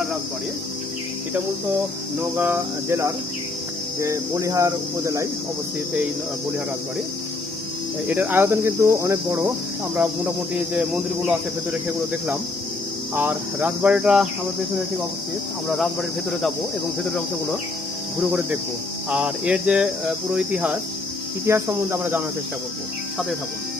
বলিহার রাজবাড়ি। এটা মূলত নওগাঁ জেলার যে বলিহার উপজেলায় অবস্থিত এই বলিহার রাজবাড়ি। এটার আয়তন কিন্তু অনেক বড়। আমরা মোটামুটি যে মন্দিরগুলো আছে ভেতরে সেগুলো দেখলাম। আর রাজবাড়িটা আমার পেছনে ঠিক অবস্থিত। আমরা রাজবাড়ির ভেতরে যাব এবং ভেতরের অংশগুলো ঘুরে ঘুরে দেখব। আর এর যে পুরো ইতিহাস সম্বন্ধে আমরা জানার চেষ্টা করব। সাথে থাকুন।